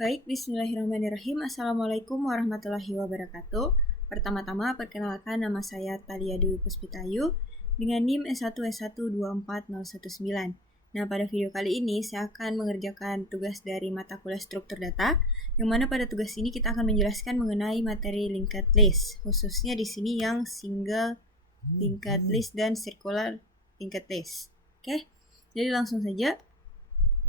Baik, bismillahirrahmanirrahim. Assalamualaikum warahmatullahi wabarakatuh. Pertama-tama, perkenalkan nama saya Thalia Dwi Puspitayu dengan NIM S1S1240119. Nah, pada video kali ini saya akan mengerjakan tugas dari mata kuliah struktur data, yang mana pada tugas ini kita akan menjelaskan mengenai materi linked list, khususnya di sini yang single linked list dan circular linked list. Oke, jadi langsung saja.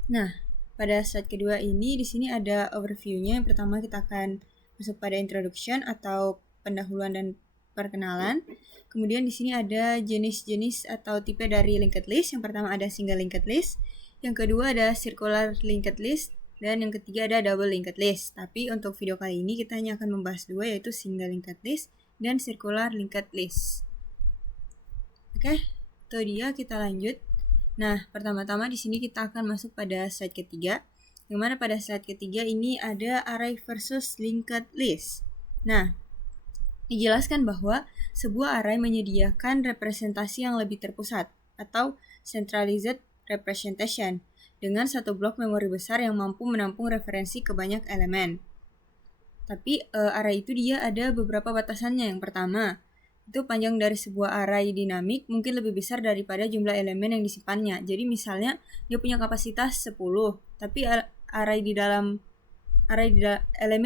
Nah, pada slide kedua ini di sini ada overview-nya. Yang pertama kita akan masuk pada introduction atau pendahuluan dan perkenalan. Kemudian di sini ada jenis-jenis atau tipe dari linked list. Yang pertama ada single linked list, yang kedua ada circular linked list, dan yang ketiga ada double linked list. Tapi untuk video kali ini kita hanya akan membahas dua, yaitu single linked list dan circular linked list. Oke, itu dia, kita lanjut. Nah, pertama-tama di sini kita akan masuk pada slide ketiga, yang mana pada slide ketiga ini ada array versus linked list. Nah, dijelaskan bahwa sebuah array menyediakan representasi yang lebih terpusat atau centralized representation dengan satu blok memori besar yang mampu menampung referensi ke banyak elemen. Tapi array itu dia ada beberapa batasannya. Yang pertama, itu panjang dari sebuah array dinamik mungkin lebih besar daripada jumlah elemen yang disimpannya. Jadi misalnya dia punya kapasitas 10, tapi elemen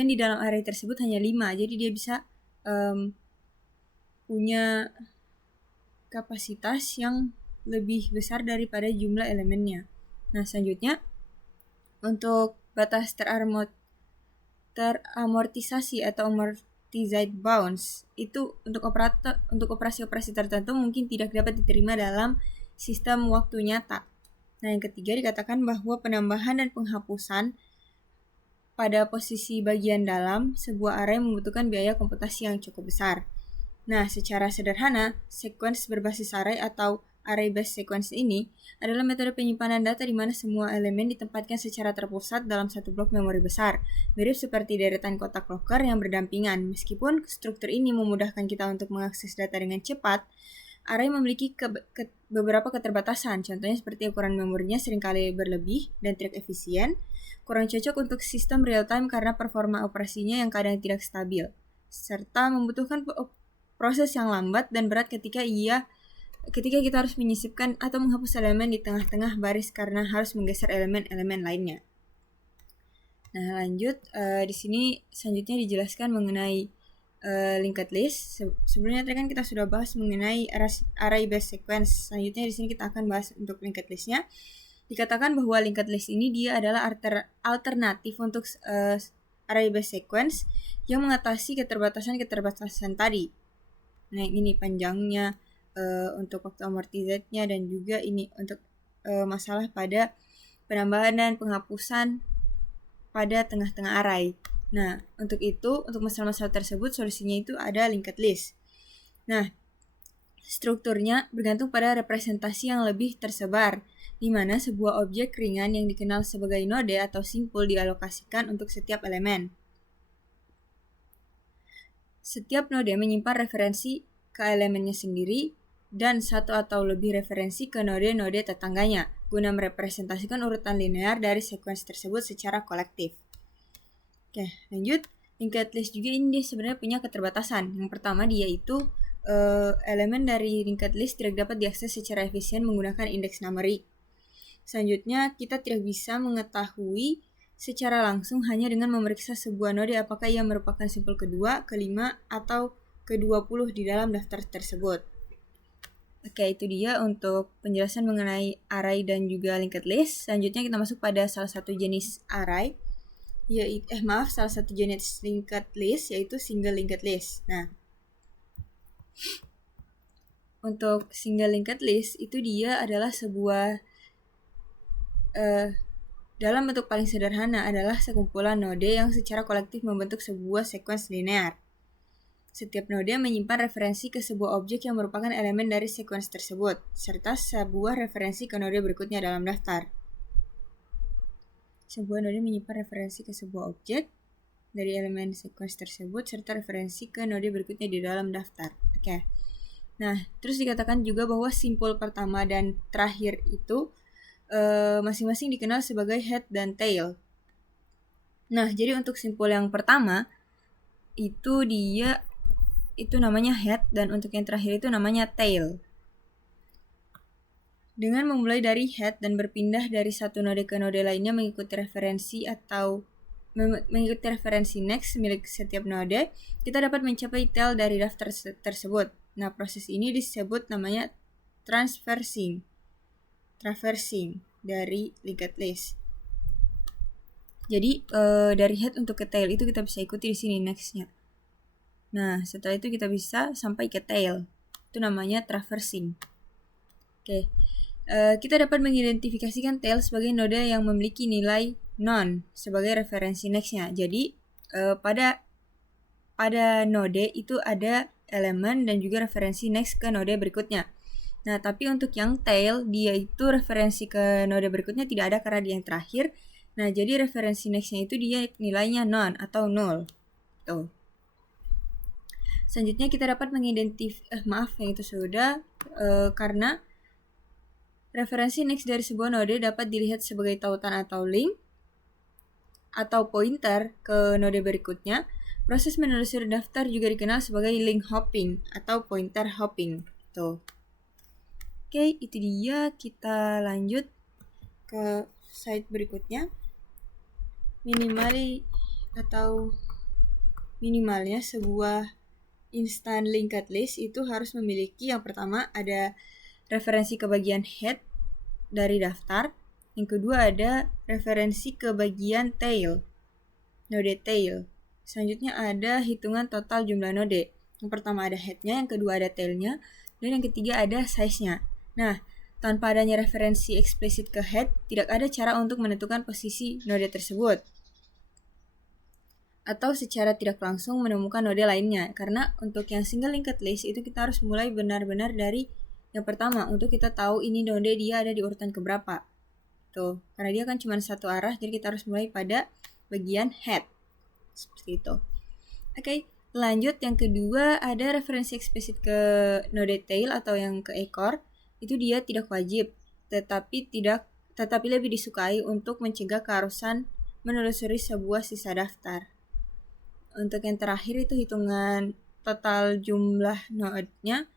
di dalam array tersebut hanya 5. Jadi dia bisa punya kapasitas yang lebih besar daripada jumlah elemennya. Nah, selanjutnya untuk batas teramortisasi atau amortized bounds itu untuk operasi-operasi tertentu mungkin tidak dapat diterima dalam sistem waktu nyata. Nah, yang ketiga dikatakan bahwa penambahan dan penghapusan pada posisi bagian dalam sebuah array membutuhkan biaya komputasi yang cukup besar. Nah, secara sederhana, sequence berbasis array atau array-based sequence ini adalah metode penyimpanan data di mana semua elemen ditempatkan secara terpusat dalam satu blok memori besar, mirip seperti deretan kotak locker yang berdampingan. Meskipun struktur ini memudahkan kita untuk mengakses data dengan cepat, array memiliki beberapa keterbatasan. Contohnya seperti ukuran memorinya seringkali berlebih dan tidak efisien, kurang cocok untuk sistem real-time karena performa operasinya yang kadang tidak stabil, serta membutuhkan proses yang lambat dan berat ketika kita harus menyisipkan atau menghapus elemen di tengah-tengah baris karena harus menggeser elemen-elemen lainnya. Nah, lanjut di sini selanjutnya dijelaskan mengenai linked list. Sebelumnya tadi kan kita sudah bahas mengenai array based sequence. Selanjutnya di sini kita akan bahas untuk linked listnya. Dikatakan bahwa linked list ini dia adalah alternatif untuk array based sequence yang mengatasi keterbatasan tadi. Nah, ini panjangnya untuk waktu amortizednya, dan juga ini untuk masalah pada penambahan dan penghapusan pada tengah-tengah array. Nah, untuk masalah-masalah tersebut solusinya itu ada linked list. Nah, strukturnya bergantung pada representasi yang lebih tersebar, di mana sebuah objek ringan yang dikenal sebagai node atau simpul dialokasikan untuk setiap elemen. Setiap node menyimpan referensi ke elemennya sendiri dan satu atau lebih referensi ke node-node tetangganya guna merepresentasikan urutan linear dari sequence tersebut secara kolektif. Oke, lanjut. Linked list juga ini dia sebenarnya punya keterbatasan. Yang pertama, dia itu elemen dari linked list tidak dapat diakses secara efisien menggunakan indeks numeric. Selanjutnya, kita tidak bisa mengetahui secara langsung hanya dengan memeriksa sebuah node apakah ia merupakan simpul kedua, kelima, atau ke-20 di dalam daftar tersebut. Oke, itu dia untuk penjelasan mengenai array dan juga linked list. Selanjutnya kita masuk pada salah satu jenis array, salah satu jenis linked list, yaitu single linked list. Nah, untuk single linked list itu dia adalah sebuah dalam bentuk paling sederhana adalah sekumpulan node yang secara kolektif membentuk sebuah sequence linear. Setiap node menyimpan referensi ke sebuah objek yang merupakan elemen dari sequence tersebut, serta sebuah referensi ke node berikutnya dalam daftar. Sebuah node menyimpan referensi ke sebuah objek dari elemen sequence tersebut, serta referensi ke node berikutnya di dalam daftar. Oke. Nah, terus dikatakan juga bahwa simpul pertama dan terakhir itu masing-masing dikenal sebagai head dan tail. Nah, jadi untuk simbol yang pertama itu namanya head, dan untuk yang terakhir itu namanya tail. Dengan memulai dari head dan berpindah dari satu node ke node lainnya mengikuti referensi next milik setiap node, kita dapat mencapai tail dari daftar tersebut. Nah, proses ini disebut namanya traversing dari linked list. Jadi dari head untuk ke tail itu kita bisa ikuti di sini next-nya. Nah, setelah itu kita bisa sampai ke tail. Itu namanya traversing. Oke. Kita dapat mengidentifikasikan tail sebagai node yang memiliki nilai none sebagai referensi next-nya. Jadi pada node itu ada elemen dan juga referensi next ke node berikutnya. Nah, tapi untuk yang tail, dia itu referensi ke node berikutnya tidak ada karena dia yang terakhir. Nah, jadi referensi next-nya itu dia nilainya none atau null. Tuh. Selanjutnya kita dapat yang itu sudah karena referensi next dari sebuah node dapat dilihat sebagai tautan atau link atau pointer ke node berikutnya. Proses menelusuri daftar juga dikenal sebagai link hopping atau pointer hopping. Tuh. Oke, itu dia. Kita lanjut ke slide berikutnya. Minimalnya sebuah instant linked list itu harus memiliki yang pertama ada referensi ke bagian head dari daftar, yang kedua ada referensi ke bagian tail, node tail. Selanjutnya ada hitungan total jumlah node. Yang pertama ada headnya, yang kedua ada tailnya, dan yang ketiga ada size-nya. Nah, tanpa adanya referensi eksplisit ke head, tidak ada cara untuk menentukan posisi node tersebut. Atau secara tidak langsung menemukan node lainnya. Karena untuk yang single linked list itu kita harus mulai benar-benar dari yang pertama untuk kita tahu ini node dia ada di urutan keberapa. Tuh, karena dia kan cuma satu arah, jadi kita harus mulai pada bagian head. Seperti itu. Oke, lanjut yang kedua ada referensi eksplisit ke node tail atau yang ke ekor. Itu dia tidak wajib, tetapi lebih disukai untuk mencegah keharusan menelusuri sebuah sisa daftar. Untuk yang terakhir itu hitungan total jumlah node-nya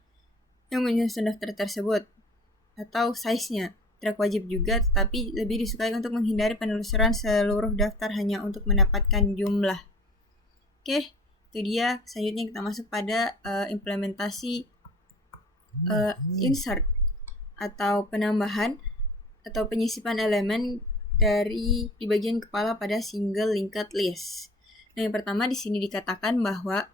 yang menyusun daftar tersebut atau size-nya. Tidak wajib juga, tetapi lebih disukai untuk menghindari penelusuran seluruh daftar hanya untuk mendapatkan jumlah. Oke, itu dia. Selanjutnya kita masuk pada implementasi insert atau penambahan atau penyisipan elemen di bagian kepala pada single linked list. Nah, yang pertama di sini dikatakan bahwa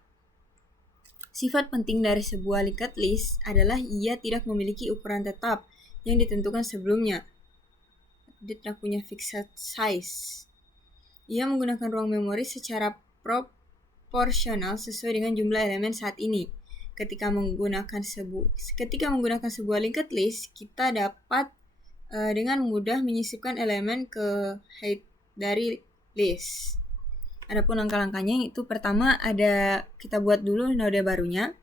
sifat penting dari sebuah linked list adalah ia tidak memiliki ukuran tetap yang ditentukan sebelumnya. Dia tidak punya fixed size. Ia menggunakan ruang memori secara proporsional sesuai dengan jumlah elemen saat ini. Ketika menggunakan sebuah linked list, kita dapat dengan mudah menyisipkan elemen ke head dari list. Adapun langkah-langkahnya itu pertama ada kita buat dulu node barunya,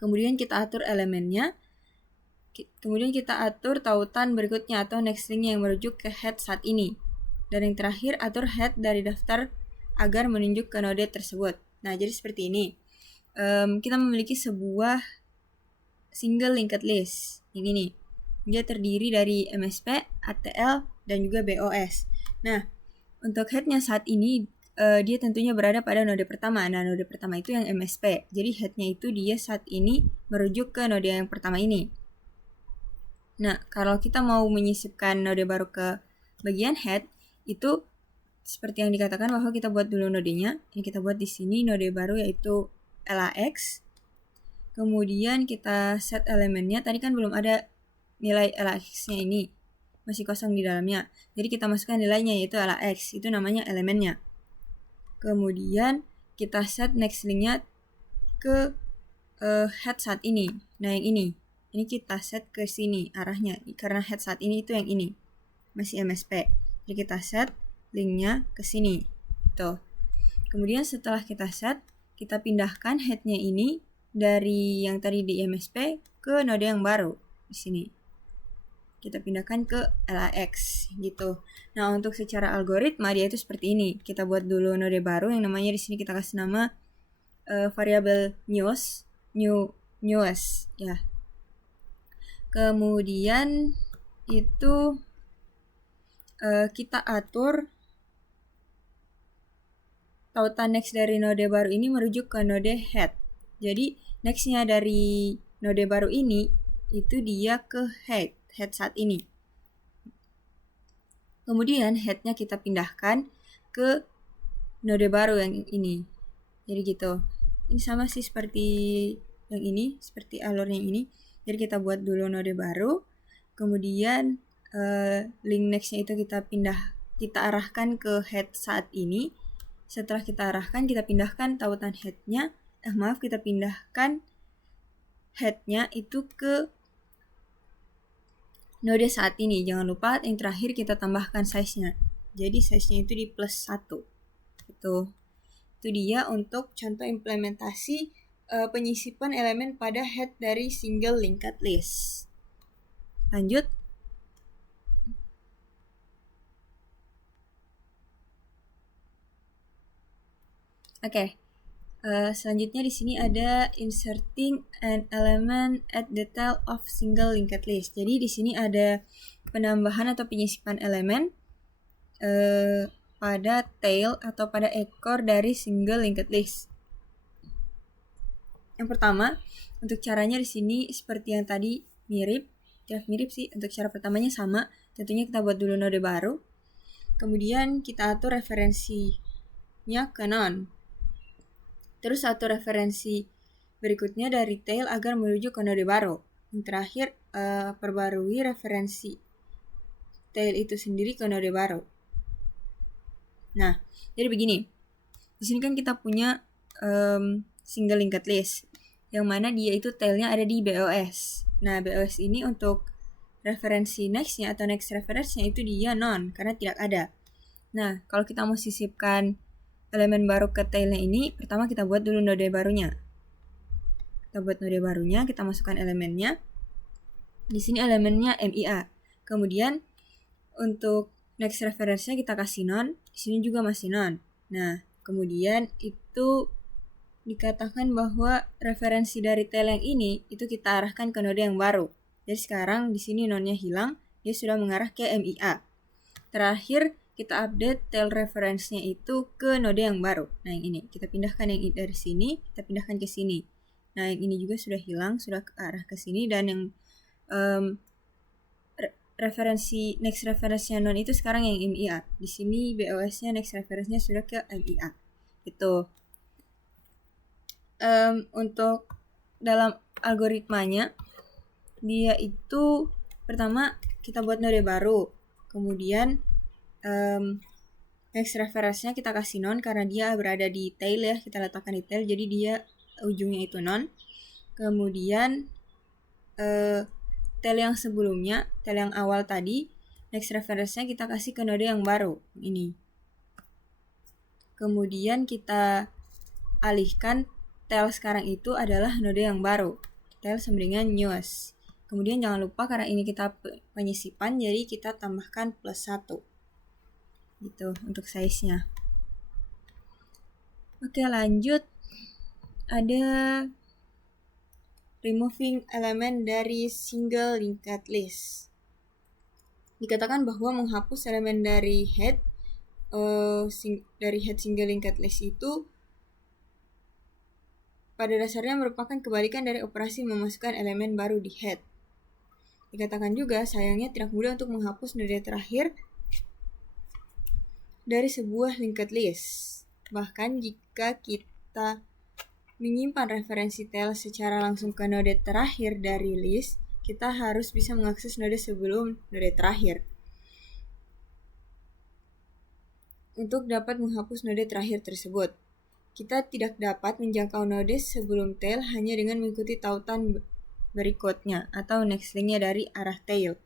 kemudian kita atur elemennya, kemudian kita atur tautan berikutnya atau next link yang merujuk ke head saat ini, dan yang terakhir atur head dari daftar agar menunjuk ke node tersebut. Nah, jadi seperti ini. Kita memiliki sebuah single linked list yang ini. Dia terdiri dari MSP, ATL, dan juga BOS. Nah, untuk headnya saat ini dia tentunya berada pada node pertama. Nah, node pertama itu yang MSP. Jadi headnya itu dia saat ini merujuk ke node yang pertama ini. Nah, kalau kita mau menyisipkan node baru ke bagian head, itu seperti yang dikatakan bahwa kita buat dulu nodenya. Yang kita buat di sini node baru yaitu LAX. Kemudian kita set elemennya. Tadi kan belum ada nilai LAX-nya ini. Masih kosong di dalamnya. Jadi kita masukkan nilainya yaitu LAX. Itu namanya elemennya. Kemudian kita set next link-nya ke head saat ini. Nah, yang ini. Ini kita set ke sini arahnya. Karena head saat ini itu yang ini. Masih MSP. Jadi kita set link-nya ke sini. Tuh. Kemudian setelah kita set, kita pindahkan head-nya ini dari yang tadi di MSP ke node yang baru di sini. kita pindahkan ke LAX gitu. Nah, untuk secara algoritma dia itu seperti ini. Kita buat dulu node baru yang namanya di sini kita kasih nama variabel newest ya. Kemudian itu kita atur tautan next dari node baru ini merujuk ke node head. Jadi nextnya dari node baru ini itu dia ke head saat ini. Kemudian headnya kita pindahkan ke node baru yang ini. Jadi gitu. Ini sama sih seperti yang ini, seperti alurnya ini. Jadi kita buat dulu node baru, kemudian link nextnya itu kita arahkan ke head saat ini. Setelah kita arahkan, kita pindahkan tautan headnya, kita pindahkan headnya itu ke node saat ini. Jangan lupa yang terakhir kita tambahkan size-nya. Jadi size-nya itu di +1. Itu dia untuk contoh implementasi penyisipan elemen pada head dari single linked list. Lanjut. Oke. Selanjutnya di sini ada inserting an element at the tail of single linked list. Jadi di sini ada penambahan atau penyisipan elemen pada tail atau pada ekor dari single linked list. Yang pertama, untuk caranya di sini seperti yang tadi tidak mirip sih. Untuk cara pertamanya sama, tentunya kita buat dulu node baru. Kemudian kita atur referensinya ke none. Terus atur referensi berikutnya dari tail agar merujuk ke node baru. Yang terakhir, perbarui referensi tail itu sendiri ke node baru. Nah, jadi begini. Di sini kan kita punya single linked list, yang mana dia itu tailnya ada di BOS. Nah, BOS ini untuk referensi next-nya atau next reference-nya itu dia none, karena tidak ada. Nah, kalau kita mau sisipkan elemen baru ke tailnya ini, pertama kita buat dulu node barunya. Kita buat node barunya, kita masukkan elemennya. Di sini elemennya MIA. Kemudian untuk next reference-nya kita kasih none, di sini juga masih none. Nah, kemudian itu dikatakan bahwa referensi dari tail yang ini itu kita arahkan ke node yang baru. Jadi sekarang di sini none-nya hilang, dia sudah mengarah ke MIA. Terakhir kita update tail reference-nya itu ke node yang baru. Nah, yang ini kita pindahkan yang dari sini, kita pindahkan ke sini. Nah, yang ini juga sudah hilang, sudah ke arah ke sini, dan yang referensi next reference-nya non itu sekarang yang MIA. Di sini BOS-nya next reference-nya sudah ke MIA. Itu. Untuk dalam algoritmanya, dia itu pertama kita buat node baru, kemudian next reference-nya kita kasih none karena dia berada di tail ya, kita letakkan di tail, jadi dia ujungnya itu none. Kemudian tail yang sebelumnya, tail yang awal tadi, next reference-nya kita kasih ke node yang baru, ini. Kemudian kita alihkan tail sekarang itu adalah node yang baru, tail sama dengan newest. Kemudian jangan lupa karena ini kita penyisipan, jadi kita tambahkan +1. Gitu untuk size-nya. Oke, lanjut. Ada removing elemen dari single linked list. Dikatakan bahwa menghapus elemen dari head single linked list itu pada dasarnya merupakan kebalikan dari operasi memasukkan elemen baru di head. Dikatakan juga sayangnya tidak mudah untuk menghapus node terakhir dari sebuah linked list. Bahkan jika kita menyimpan referensi tail secara langsung ke node terakhir dari list, kita harus bisa mengakses node sebelum node terakhir. Untuk dapat menghapus node terakhir tersebut, kita tidak dapat menjangkau node sebelum tail hanya dengan mengikuti tautan berikutnya atau next link-nya dari arah tail.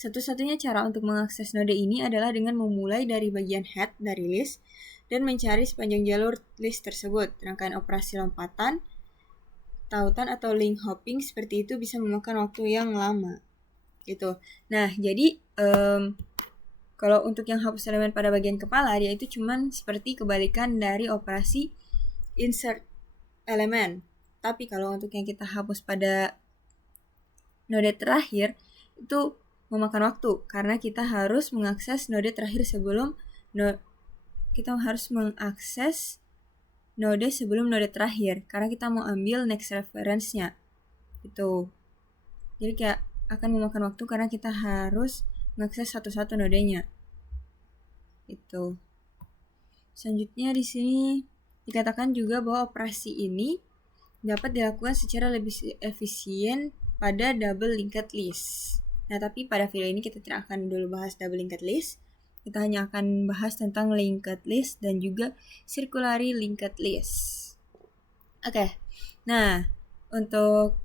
Satu-satunya cara untuk mengakses node ini adalah dengan memulai dari bagian head dari list dan mencari sepanjang jalur list tersebut. Rangkaian operasi lompatan, tautan atau link hopping seperti itu bisa memakan waktu yang lama. gitu. Nah, jadi kalau untuk yang hapus elemen pada bagian kepala, dia itu cuman seperti kebalikan dari operasi insert elemen. Tapi kalau untuk yang kita hapus pada node terakhir, itu memakan waktu karena kita harus mengakses node terakhir sebelum kita harus mengakses node sebelum node terakhir karena kita mau ambil next reference-nya. Itu. Jadi kayak akan memakan waktu karena kita harus mengakses satu-satu nodenya. Itu. Selanjutnya di sini dikatakan juga bahwa operasi ini dapat dilakukan secara lebih efisien pada double linked list. Nah, tapi pada video ini kita tidak akan dulu bahas double linked list. Kita hanya akan bahas tentang linked list dan juga circularly linked list. Oke. Nah, untuk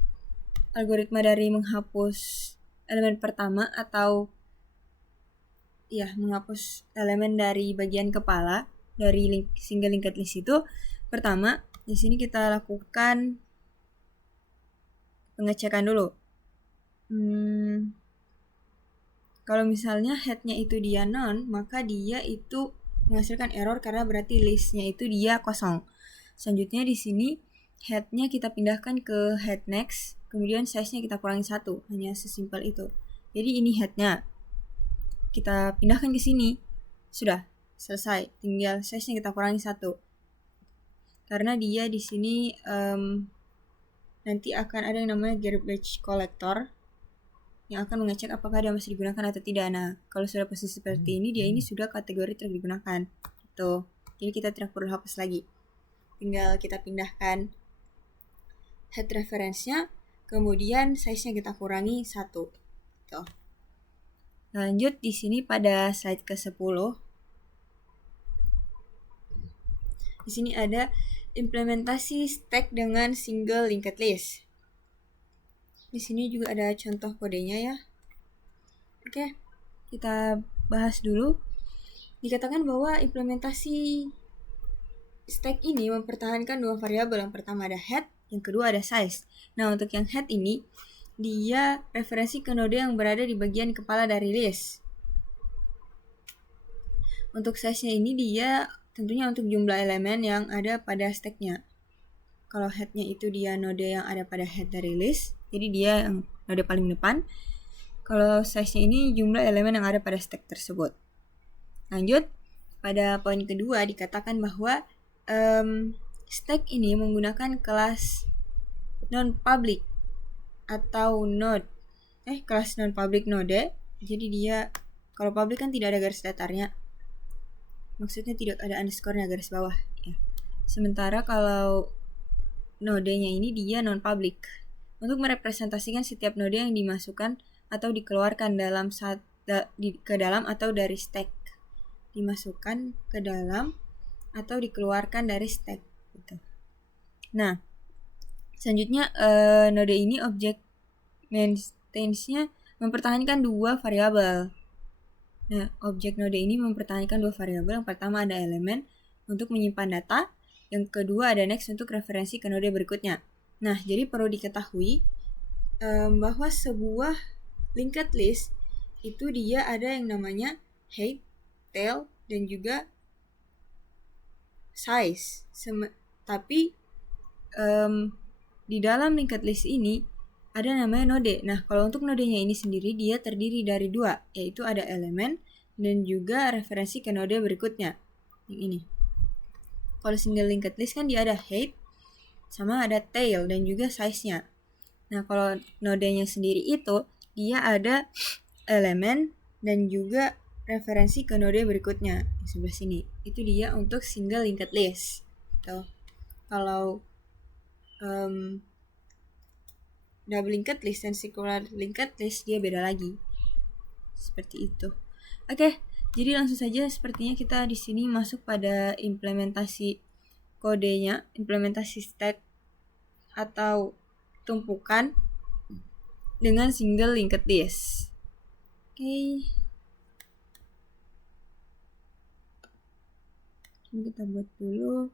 algoritma dari menghapus elemen pertama atau menghapus elemen dari bagian kepala dari single linked list itu, pertama di sini kita lakukan pengecekan dulu. Kalau misalnya headnya itu dia none, maka dia itu menghasilkan error karena berarti listnya itu dia kosong. Selanjutnya di sini headnya kita pindahkan ke head next, kemudian size-nya kita kurangi 1, hanya sesimpel itu. Jadi ini headnya kita pindahkan ke sini, sudah selesai. Tinggal size-nya kita kurangi 1. Karena dia di sini nanti akan ada yang namanya garbage collector yang akan mengecek apakah dia masih digunakan atau tidak. Nah, kalau sudah posisi seperti ini, dia ini sudah kategori tidak digunakan. Tuh. Jadi kita tidak perlu hapus lagi. Tinggal kita pindahkan head reference-nya, kemudian size-nya kita kurangi 1. Tuh. Lanjut di sini pada slide ke-10. Di sini ada implementasi stack dengan single linked list. Di sini juga ada contoh kodenya ya. Oke, kita bahas dulu. Dikatakan bahwa implementasi stack ini mempertahankan dua variabel. Yang pertama ada head, yang kedua ada size. Nah, untuk yang head ini, dia referensi ke node yang berada di bagian kepala dari list. Untuk size-nya ini dia tentunya untuk jumlah elemen yang ada pada stack-nya. Kalau head-nya itu dia node yang ada pada head dari list, jadi dia yang node paling depan. Kalau size-nya ini jumlah elemen yang ada pada stack tersebut. Lanjut, pada poin kedua dikatakan bahwa stack ini menggunakan kelas non-public atau node. Kelas non-public node. Jadi dia, kalau public kan tidak ada garis datarnya. Maksudnya tidak ada underscore-nya garis bawah. Ya. Sementara kalau nodenya ini dia non-public. Untuk merepresentasikan setiap node yang dimasukkan atau dikeluarkan ke dalam atau dari stack. Dimasukkan ke dalam atau dikeluarkan dari stack. Gitu. Nah, selanjutnya node ini objek maintains-nya mempertahankan dua variabel. Nah, objek node ini mempertahankan dua variabel. Yang pertama ada elemen untuk menyimpan data, yang kedua ada next untuk referensi ke node berikutnya. Nah, jadi perlu diketahui bahwa sebuah linked list itu dia ada yang namanya head, tail, dan juga size. Tapi di dalam linked list ini ada namanya node. Nah, kalau untuk nodenya ini sendiri dia terdiri dari dua, yaitu ada elemen dan juga referensi ke node berikutnya. Yang ini. Kalau single linked list kan dia ada head sama ada tail dan juga size-nya. Nah, kalau nodenya sendiri itu dia ada elemen dan juga referensi ke node berikutnya di sebelah sini. Itu dia untuk single linked list. Tuh. Kalau double linked list dan circular linked list dia beda lagi. Seperti itu. Oke, jadi langsung saja sepertinya kita di sini masuk pada implementasi kodenya, implementasi stack atau tumpukan dengan single linked list. Oke. Ini kita buat dulu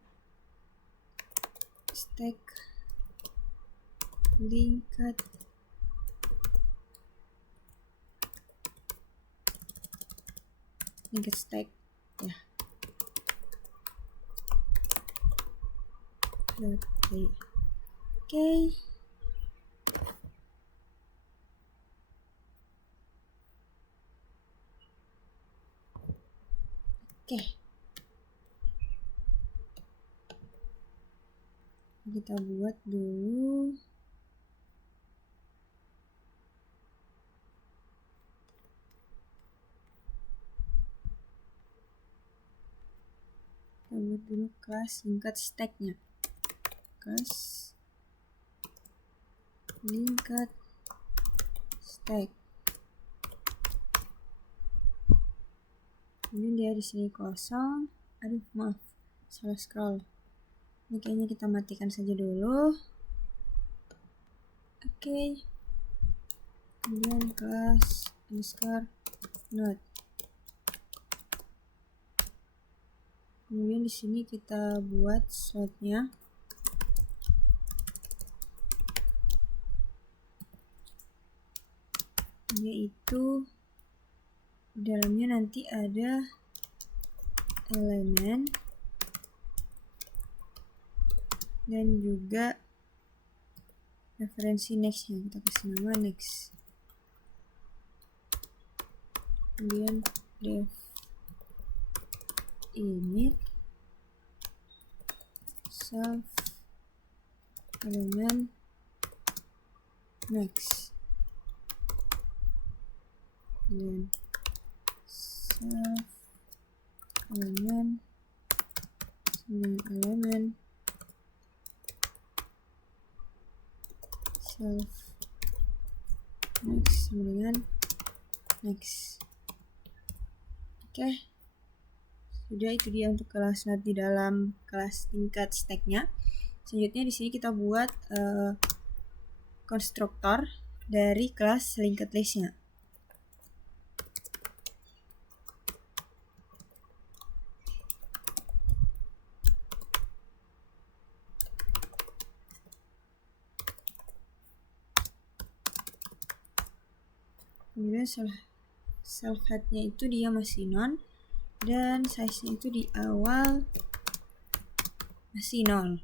stack linked linked stack ya. Oke. Kita buat dulu kelas linked stack-nya. Kelas linked stack. Ini dia di sini kosong. Aduh, maaf, salah scroll. Ini kayaknya kita matikan saja dulu. Oke. Kemudian kelas underscore node. Kemudian di sini kita buat slotnya. Yaitu dalamnya nanti ada elemen dan juga referensi next-nya, kita kasih nama next. Kemudian def init self element next, kemudian self element self next dengan next. Oke. Sudah, itu dia untuk kelas node di dalam kelas linked stack-nya. Selanjutnya di sini kita buat konstruktor dari kelas linked list-nya. Kemudian self head-nya itu dia masih none dan size-nya itu di awal masih 0.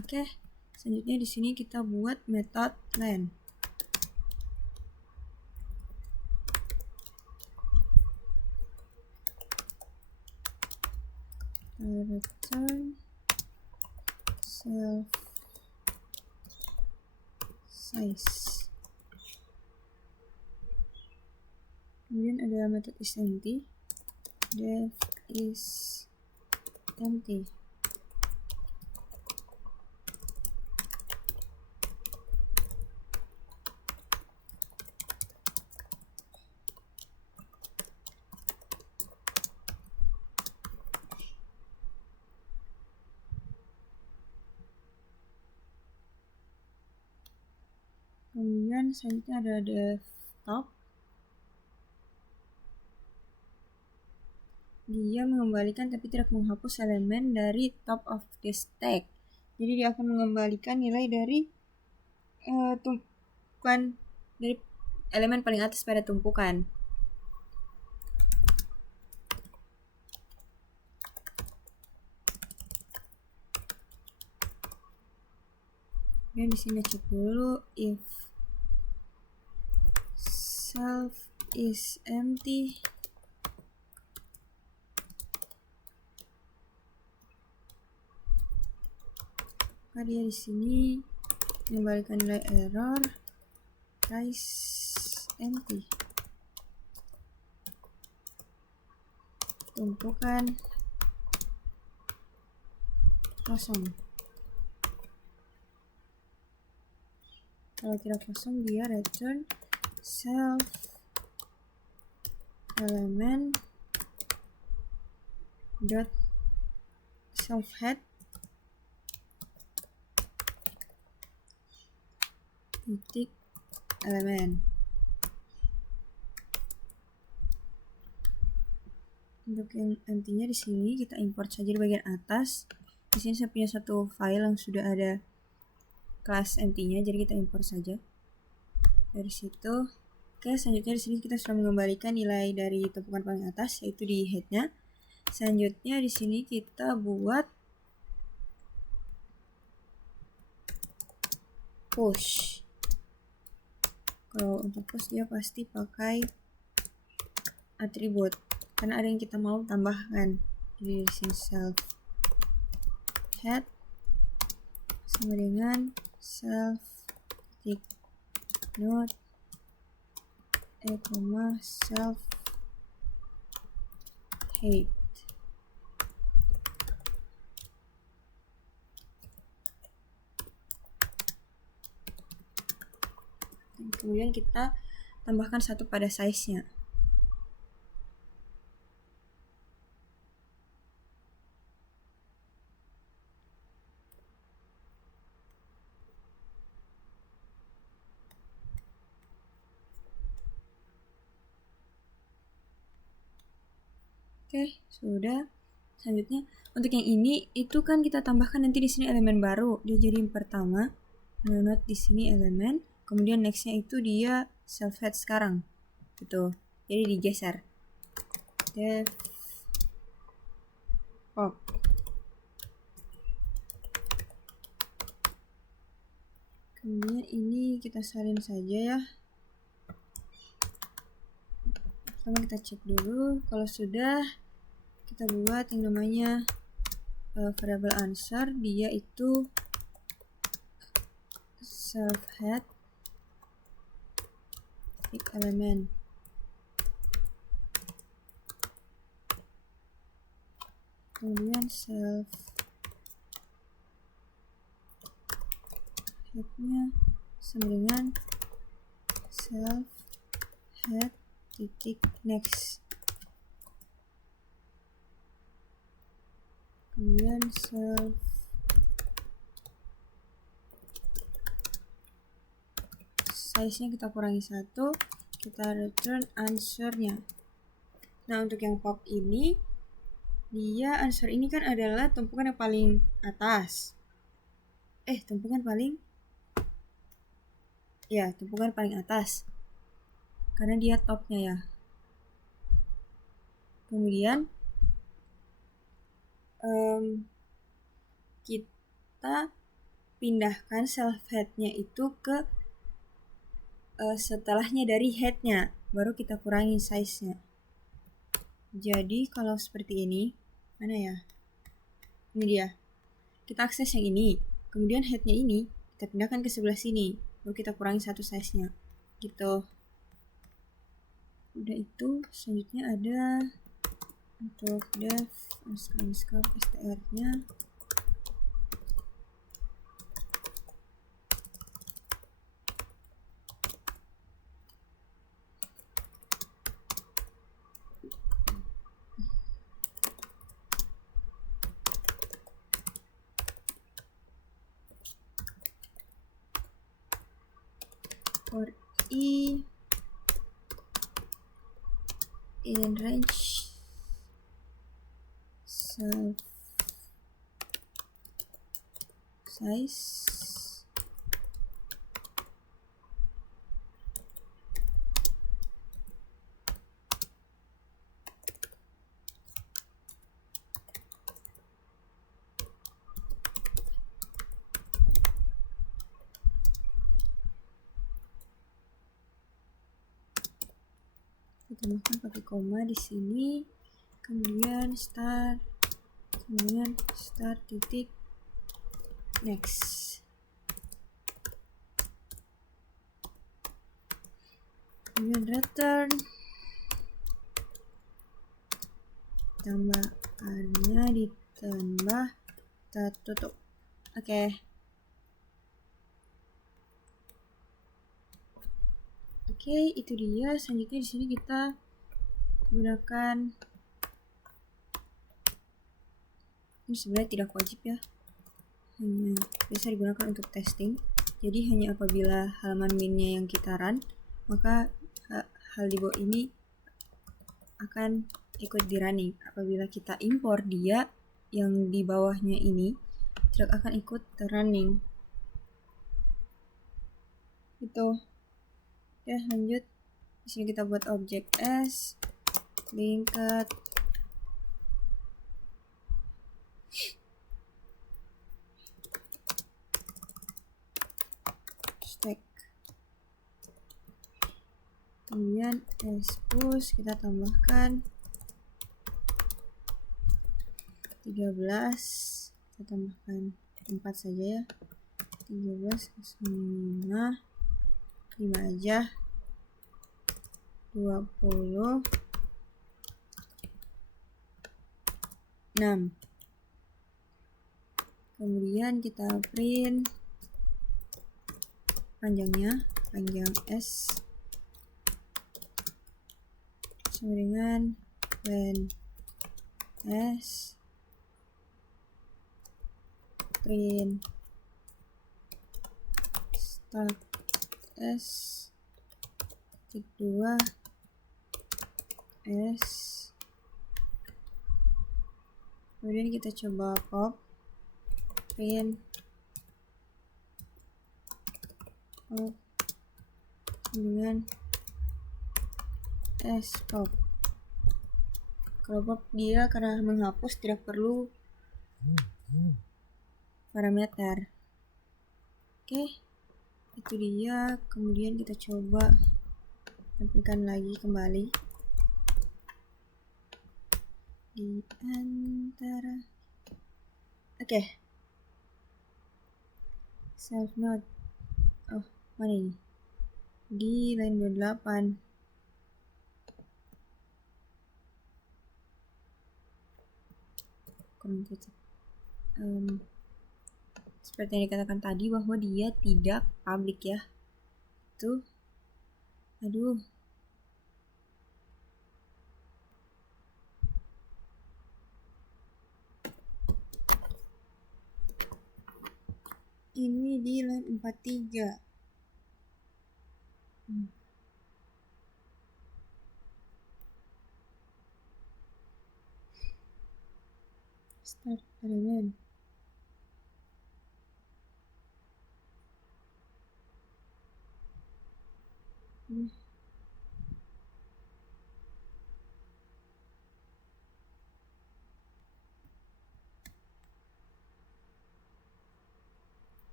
Oke. Selanjutnya di sini kita buat metode len. Return self size. Kemudian ada metode is empty, def is empty. Kemudian selanjutnya ada def top. Dia mengembalikan tapi tidak menghapus elemen dari top of the stack. Jadi dia akan mengembalikan nilai dari tumpukan, dari elemen paling atas pada tumpukan. Dan di sini cek dulu if self is empty, maka dia di sini mengembalikan nilai error size empty, tumpukan kosong. Kalau tidak kosong dia return self element dot self head titik elemen. Untuk yang empty-nya di sini kita import saja di bagian atas. Di sini saya punya satu file yang sudah ada kelas empty-nya, jadi kita import saja. Dari situ Oke, selanjutnya di sini kita sudah mengembalikan nilai dari tumpukan paling atas, yaitu di headnya. Selanjutnya di sini kita buat push. Kalau untuk push dia pasti pakai atribut, karena ada yang kita mau tambahkan. Jadi di sini self head sama dengan self titik node self height. Dan kemudian kita tambahkan satu pada size-nya. Oke, sudah. Selanjutnya untuk yang ini itu kan kita tambahkan nanti di sini elemen baru. Dia jadi yang pertama. Note di sini elemen, kemudian nextnya itu dia self head sekarang. Gitu. Jadi digeser. Def pop. Kemudian ini kita salin saja ya. Pertama kita cek dulu, kalau sudah kita buat yang namanya variable answer, dia itu self head titik elemen. Kemudian self headnya sama dengan self head titik next. Kemudian self size-nya kita kurangi 1, kita return answer-nya. Nah, untuk yang pop ini, dia answer ini kan adalah tumpukan yang paling atas. Tumpukan paling atas. Karena dia topnya ya. Kemudian kita pindahkan self head-nya itu ke setelahnya dari head-nya, baru kita kurangi size-nya. Jadi kalau seperti ini, mana ya? Ini dia. Kita akses yang ini, kemudian head-nya ini kita pindahkan ke sebelah sini, baru kita kurangi satu size-nya. Gitu. Udah itu, selanjutnya ada untuk def str-nya. For i in range self size tambahkan pakai koma di sini, kemudian start, kemudian start titik next, kemudian return, tambahkannya ditambah, kita tutup. Oke, itu dia. Selanjutnya di sini kita gunakan, ini sebenarnya tidak wajib ya, hanya bisa digunakan untuk testing. Jadi hanya apabila halaman main-nya yang kita run, maka hal di bawah ini akan ikut di running. Apabila kita impor dia, yang di bawahnya ini tidak akan ikut running. Itu. Ya, lanjut. Di sini kita buat objek S linked stack. Kemudian S push kita tambahkan 13, kita tambahkan 4 saja ya, 13 5 aja, 26. Kemudian kita print panjangnya, panjang S sama dengan len S print start S titik 2 S. Kemudian kita coba pop print pop dengan S pop. Kalau pop dia karena menghapus tidak perlu parameter. Oke, itu dia. Kemudian kita coba tampilkan lagi kembali di antara. Oke, self node. Oh, mana ini? Di line 28. Seperti yang dikatakan tadi bahwa dia tidak public ya. Tuh. Aduh. Ini di line 43. Start element.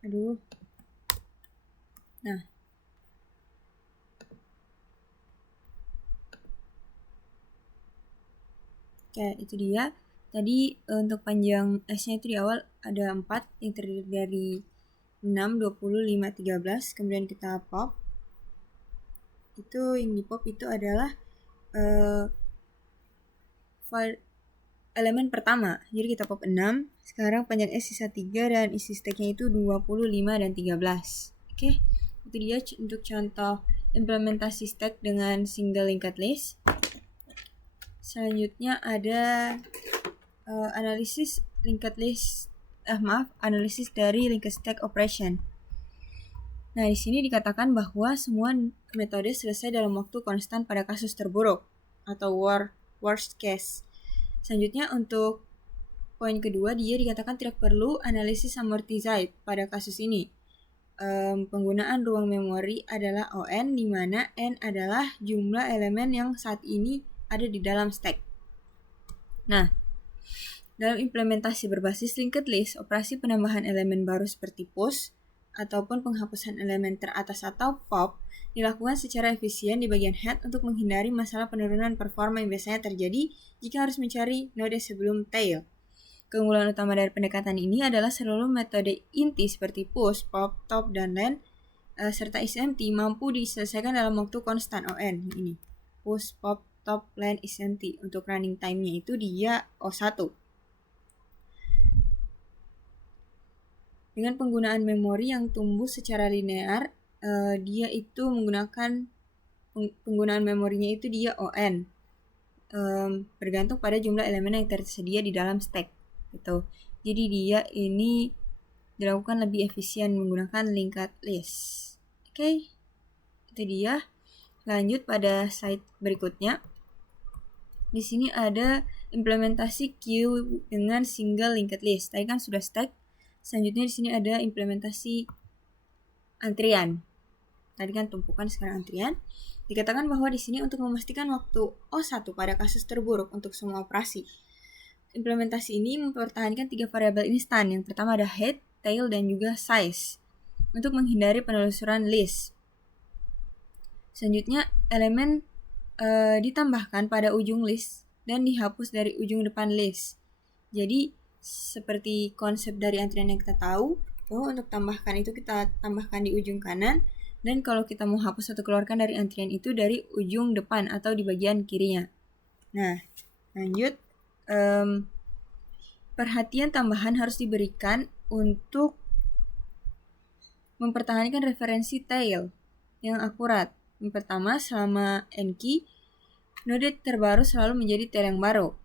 Aduh. Nah. Oke, itu dia. Tadi untuk panjang S-nya itu di awal ada 4 yang terdiri dari 6, 20, 5, 13. Kemudian kita pop. Itu yang di pop itu adalah elemen pertama. Jadi kita pop 6. Sekarang panjang S sisa 3 dan isi stacknya itu 20, 5, dan 13. Oke, itu dia untuk contoh implementasi stack dengan single linked list. Selanjutnya ada analisis dari linked stack operation. Nah, di sini dikatakan bahwa semua metode selesai dalam waktu konstan pada kasus terburuk atau worst case. Selanjutnya untuk poin kedua, dia dikatakan tidak perlu analisis amortized pada kasus ini. Penggunaan ruang memori adalah ON, di mana N adalah jumlah elemen yang saat ini ada di dalam stack. Nah, dalam implementasi berbasis linked list, operasi penambahan elemen baru seperti push ataupun penghapusan elemen teratas atau pop dilakukan secara efisien di bagian head untuk menghindari masalah penurunan performa yang biasanya terjadi jika harus mencari node sebelum tail. Keunggulan utama dari pendekatan ini adalah seluruh metode inti seperti push, pop, top, dan len serta isempty mampu diselesaikan dalam waktu konstan ON. Ini push, pop, top, len, isempty. Untuk running time-nya itu dia O1. Dengan penggunaan memori yang tumbuh secara linear, dia itu menggunakan penggunaan memorinya itu dia ON, bergantung pada jumlah elemen yang tersedia di dalam stack gitu. Jadi dia ini dilakukan lebih efisien menggunakan linked list. Oke, itu dia. Lanjut pada slide berikutnya. Di sini ada implementasi queue dengan single linked list. Tadi kan sudah stack. Selanjutnya di sini ada implementasi antrian. Tadi kan tumpukan, sekarang antrian. Dikatakan bahwa di sini untuk memastikan waktu O1 pada kasus terburuk untuk semua operasi. Implementasi ini mempertahankan 3 variabel instan. Yang pertama ada head, tail, dan juga size untuk menghindari penelusuran list. Selanjutnya elemen ditambahkan pada ujung list dan dihapus dari ujung depan list. Jadi seperti konsep dari antrian yang kita tahu, bahwa untuk tambahkan itu kita tambahkan di ujung kanan, dan kalau kita mau hapus atau keluarkan dari antrian itu dari ujung depan atau di bagian kirinya. Nah, lanjut. Perhatian tambahan harus diberikan untuk mempertahankan referensi tail yang akurat. Yang pertama, selama n-key, node terbaru selalu menjadi tail yang baru.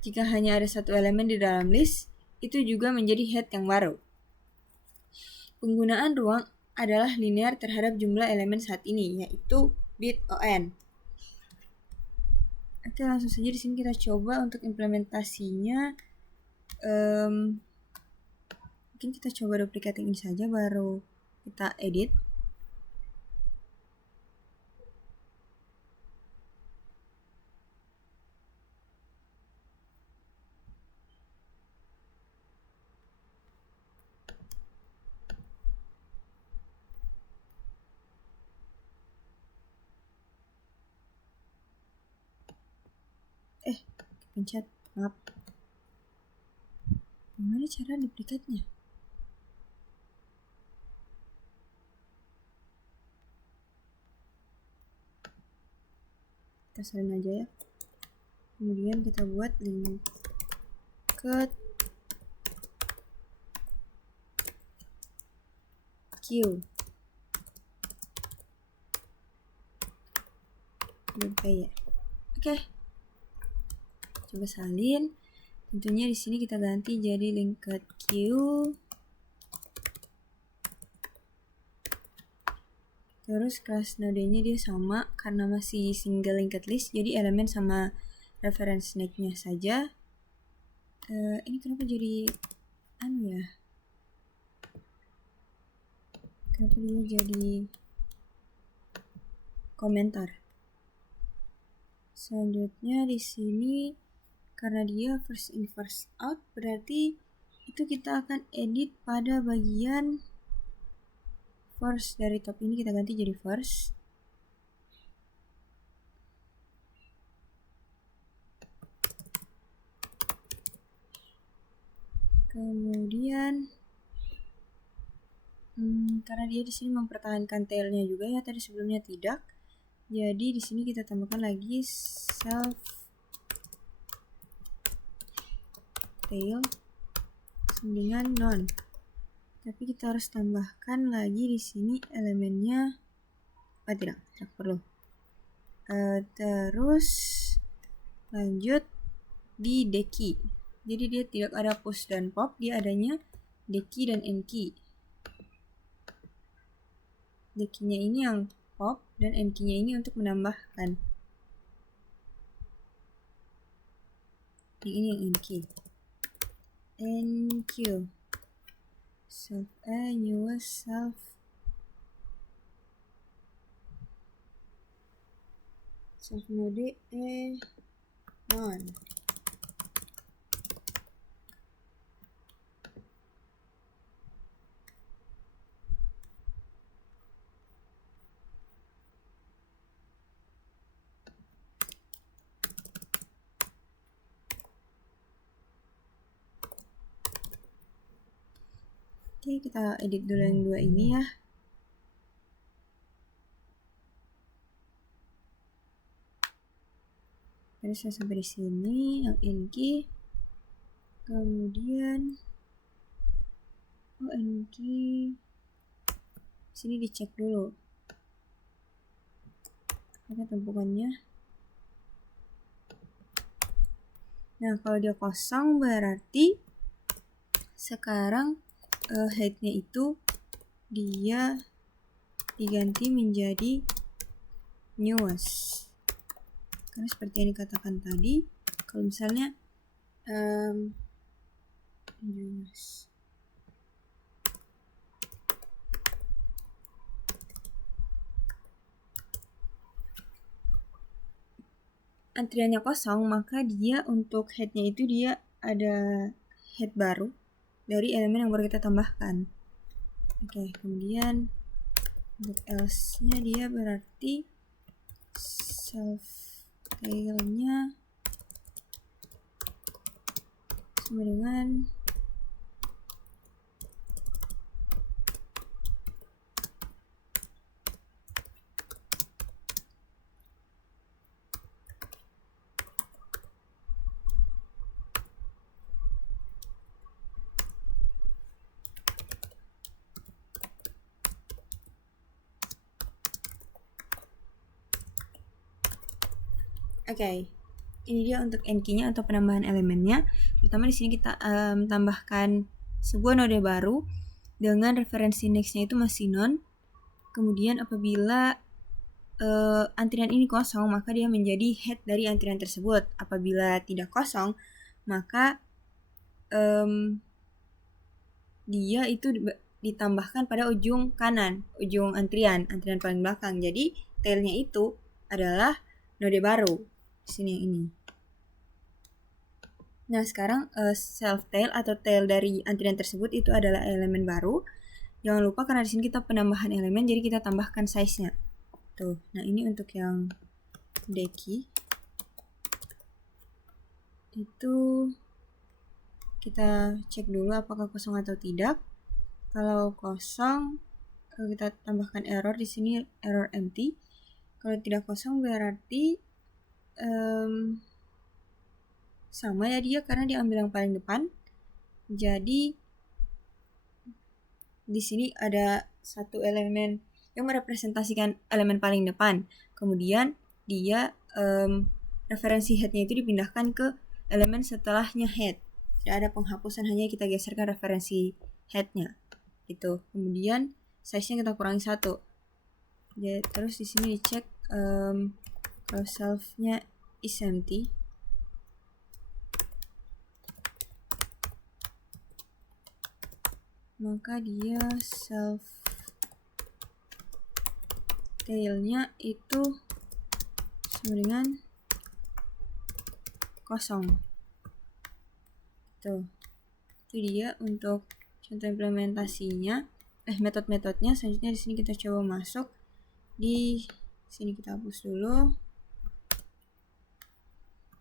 Jika hanya ada satu elemen di dalam list, itu juga menjadi head yang baru. Penggunaan ruang adalah linear terhadap jumlah elemen saat ini, yaitu bit on. Oke, langsung saja di sini kita coba untuk implementasinya. Mungkin kita coba duplicating ini saja, baru kita edit. Pencet, maaf. Gimana cara duplikatnya? Kita salin aja ya. Kemudian kita buat link ke queue. Belum ya. Oke. Coba salin. Tentunya di sini kita ganti jadi linked queue. Terus class node-nya dia sama karena masih single linked list, jadi elemen sama reference snack-nya saja. Ini kenapa jadi kenapa dia jadi komentar? Selanjutnya di sini karena dia first in first out, berarti itu kita akan edit pada bagian first. Dari top ini kita ganti jadi first. Kemudian karena dia di sini mempertahankan tailnya juga ya, tadi sebelumnya tidak. Jadi di sini kita tambahkan lagi self tail dengan non. Tapi kita harus tambahkan lagi di sini elemennya. Tidak perlu. Terus lanjut di deki. Jadi dia tidak ada push dan pop, dia adanya deki dan n-key. Dekinya ini yang pop dan n-key-nya ini untuk menambahkan. Yang ini yang n-key. N-Q self newest self node non. Oke, kita edit dulu yang dua ini ya. Jadi saya sampai di sini yang n-key. Kemudian n-key sini dicek dulu. Ada tumpukannya. Nah, kalau dia kosong berarti sekarang headnya itu dia diganti menjadi newest. Karena seperti yang dikatakan tadi, kalau misalnya newest antriannya kosong, maka dia untuk headnya itu dia ada head baru dari elemen yang baru kita tambahkan. Oke, kemudian untuk else-nya dia berarti self tail-nya sama dengan Oke, ini dia untuk end key-nya atau penambahan elemennya. Pertama di sini kita tambahkan sebuah node baru dengan referensi next-nya itu masih none. Kemudian apabila antrian ini kosong, maka dia menjadi head dari antrian tersebut. Apabila tidak kosong, maka dia itu ditambahkan pada ujung kanan, ujung antrian paling belakang. Jadi tail-nya itu adalah node baru. Sini yang ini. Nah, sekarang self tail atau tail dari antrian tersebut itu adalah elemen baru. Jangan lupa karena di sini kita penambahan elemen, jadi kita tambahkan size-nya. Tuh. Nah, ini untuk yang deki. Itu kita cek dulu apakah kosong atau tidak. Kalau kosong, kita tambahkan error di sini, error empty. Kalau tidak kosong berarti sama ya dia karena diambil yang paling depan. Jadi di sini ada satu elemen yang merepresentasikan elemen paling depan. Kemudian dia referensi headnya itu dipindahkan ke elemen setelahnya head. Tidak ada penghapusan, hanya kita geserkan referensi headnya. Gitu. Kemudian size-nya kita kurangi 1. Jadi, terus di sini dicek kalau self-nya is empty. Maka dia self tail-nya itu sama dengan kosong. Tuh. Itu dia untuk contoh implementasinya. Metode-metodenya. Selanjutnya di sini kita coba masuk. Di sini kita hapus dulu.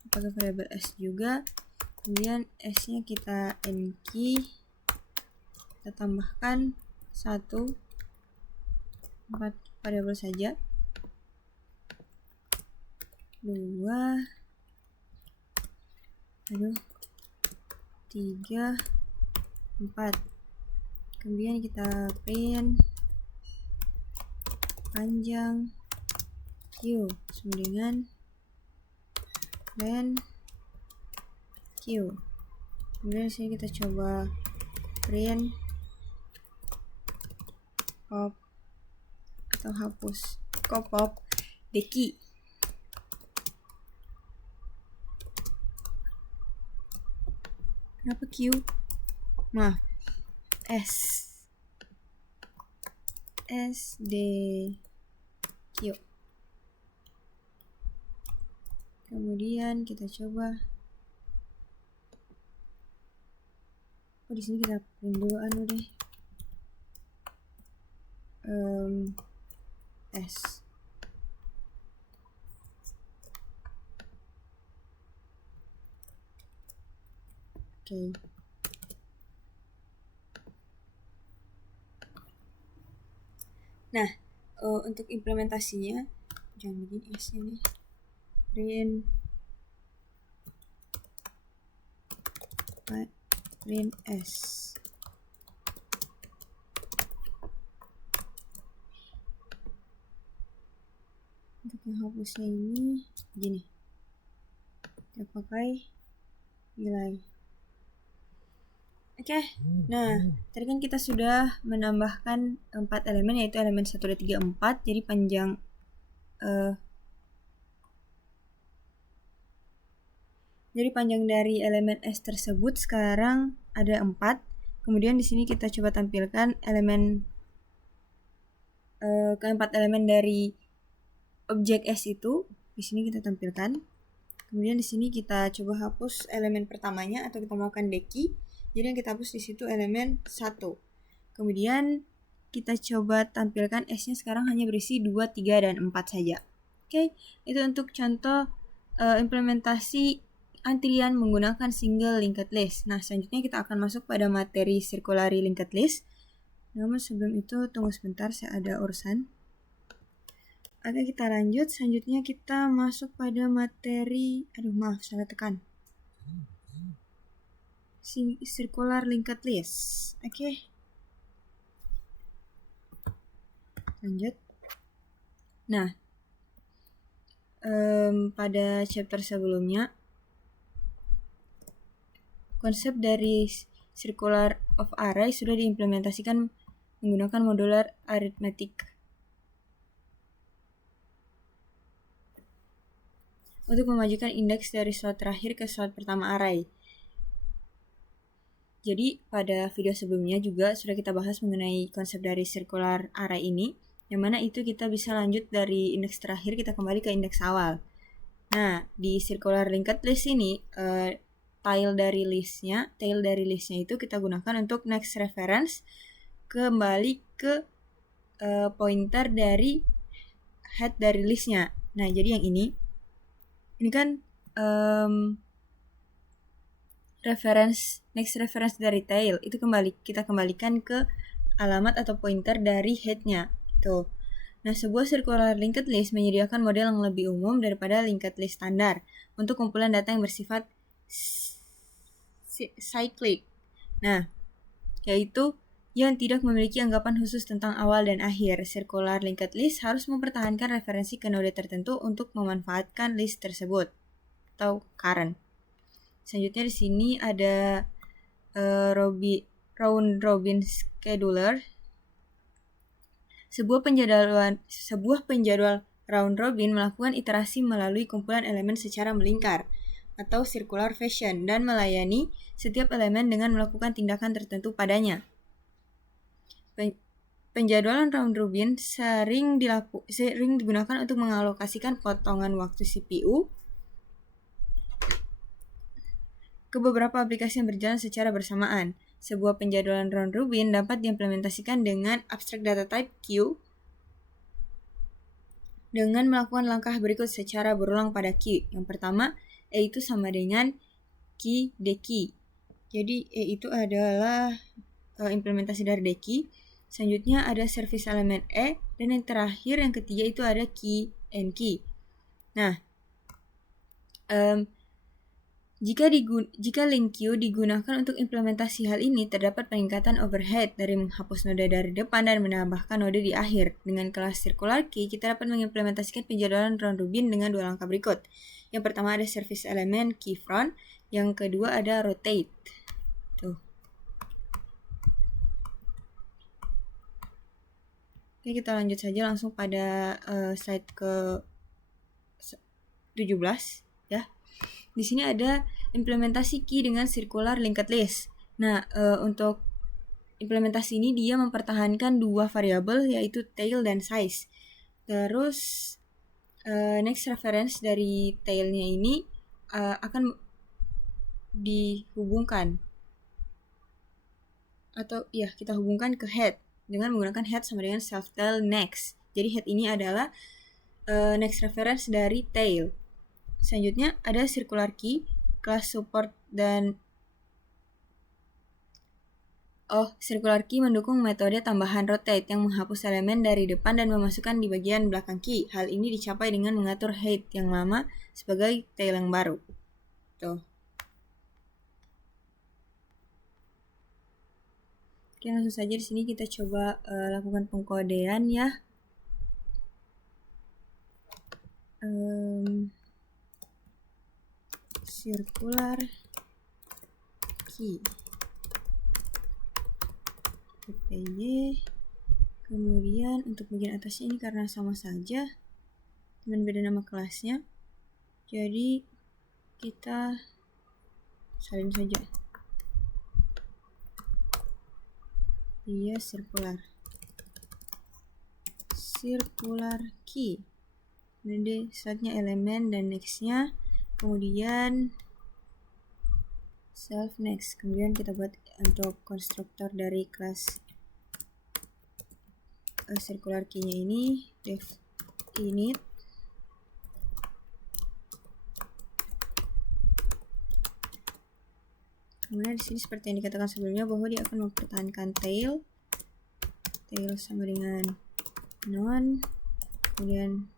Pakai variabel s juga. Kemudian s-nya kita end key. Kita tambahkan 1, 4 variabel saja. 2, 3, 4. Kemudian kita print panjang Q sama dengan len Q. Kemudian di sini kita coba print pop atau hapus. Kok pop? Deki. Kenapa Q? Maaf. S D Q. Kemudian kita coba. Oh, di sini kita print dulu deh. S. Oke. Nah, untuk implementasinya jangan begini S-nya nih. Print S. Untuk yang hapusnya ini gini. Kita pakai nilai. Oke. Nah, tadi kan kita sudah menambahkan 4 elemen, yaitu elemen 1, 2, 3, 4. Jadi panjang dari elemen S tersebut sekarang ada 4. Kemudian di sini kita coba tampilkan elemen keempat elemen dari objek S itu. Di sini kita tampilkan. Kemudian di sini kita coba hapus elemen pertamanya atau kita melakukan deki. Jadi yang kita hapus di situ elemen 1. Kemudian kita coba tampilkan S-nya sekarang hanya berisi 2, 3, dan 4 saja. Oke, itu untuk contoh implementasi antrian menggunakan single linked list. Nah, selanjutnya kita akan masuk pada materi circularly linked list. Namun sebelum itu tunggu sebentar, saya ada urusan. Oke, kita lanjut. Selanjutnya kita masuk pada materi, salah tekan. Circular linked list. Oke. Lanjut. Nah, pada chapter sebelumnya, konsep dari circular of array sudah diimplementasikan menggunakan modular arithmetic untuk memajukan indeks dari slot terakhir ke slot pertama array. Jadi pada video sebelumnya juga sudah kita bahas mengenai konsep dari circular array ini, yang mana itu kita bisa lanjut dari indeks terakhir kita kembali ke indeks awal. Nah, di circular linked list ini tail dari listnya itu kita gunakan untuk next reference kembali ke pointer dari head dari listnya. Nah, jadi yang ini kan next reference dari tail itu kita kembalikan ke alamat atau pointer dari headnya. Tuh. Nah, sebuah circular linked list menyediakan model yang lebih umum daripada linked list standar untuk kumpulan data yang bersifat cyclic. Nah, yaitu yang tidak memiliki anggapan khusus tentang awal dan akhir. Circular linked list harus mempertahankan referensi ke node tertentu untuk memanfaatkan list tersebut atau current. Selanjutnya di sini ada round robin scheduler. Sebuah penjadwal round robin melakukan iterasi melalui kumpulan elemen secara melingkar atau circular fashion dan melayani setiap elemen dengan melakukan tindakan tertentu padanya. Penjadwalan round robin sering digunakan untuk mengalokasikan potongan waktu CPU ke beberapa aplikasi yang berjalan secara bersamaan. Sebuah penjadwalan round robin dapat diimplementasikan dengan abstract data type queue dengan melakukan langkah berikut secara berulang pada queue. Yang pertama, E itu sama dengan key deki. Jadi E itu adalah implementasi dari deki. Selanjutnya ada service element E, dan yang terakhir yang ketiga itu ada key and key. Nah, jika link queue digunakan untuk implementasi hal ini, terdapat peningkatan overhead dari menghapus node dari depan dan menambahkan node di akhir. Dengan kelas circular key, kita dapat mengimplementasikan penjadwalan round robin dengan 2 langkah berikut. Yang pertama ada service element key front, yang kedua ada rotate. Tuh. Oke, kita lanjut saja langsung pada slide ke 17 ya. Di sini ada implementasi key dengan circular linked list. Nah, untuk implementasi ini dia mempertahankan 2 variabel yaitu tail dan size. Terus next reference dari tailnya ini akan dihubungkan atau ya kita hubungkan ke head dengan menggunakan head sama dengan self tail next. Jadi head ini adalah next reference dari tail. Selanjutnya ada circular key, class support dan circular key mendukung metode tambahan rotate yang menghapus elemen dari depan dan memasukkan di bagian belakang key. Hal ini dicapai dengan mengatur head yang lama sebagai tail yang baru. Tuh. Oke, langsung saja di sini kita coba lakukan pengkodean ya. Circular key PPY. Kemudian untuk bagian atasnya ini karena sama saja cuman beda nama kelasnya, jadi kita salin saja. Iya, circular key. Jadi slide-nya elemen dan next-nya kemudian self next, kemudian kita buat untuk konstruktor dari kelas circular key-nya ini def init. Kemudian di sini seperti yang dikatakan sebelumnya bahwa dia akan mempertahankan tail sama dengan non, kemudian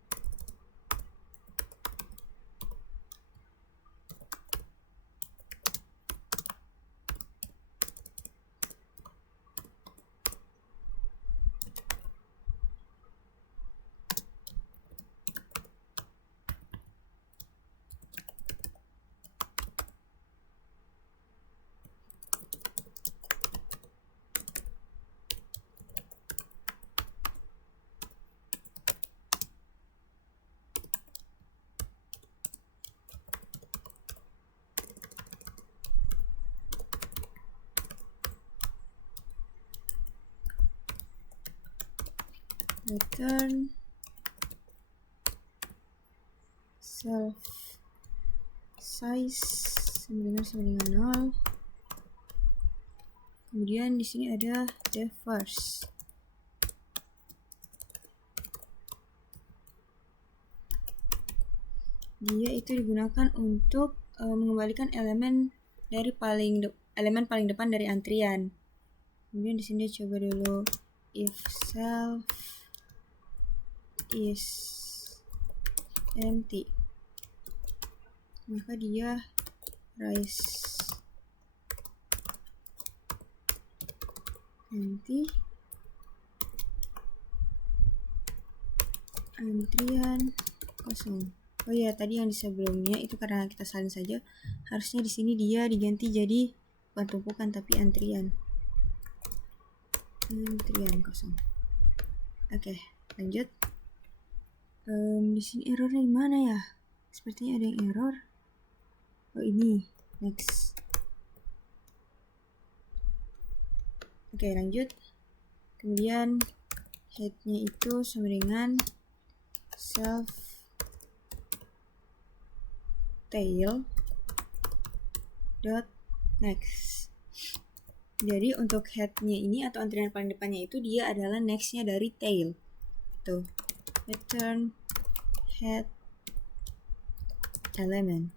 return self size sama dengan 0. Kemudian di sini ada def first. Dia itu digunakan untuk mengembalikan elemen paling depan dari antrian. Kemudian di sini coba dulu if self is empty, maka dia rise empty, antrian kosong. Oh ya, tadi yang di sebelumnya itu karena kita salin saja, harusnya di sini dia diganti jadi bukan tumpukan tapi antrian kosong. Oke, lanjut. Di sini errornya di mana ya? Sepertinya ada yang error. Oh, ini next. Oke, lanjut. Kemudian headnya itu sama dengan self tail dot next. Jadi untuk headnya ini atau antrian paling depannya itu dia adalah nextnya dari tail. Tuh, return head element.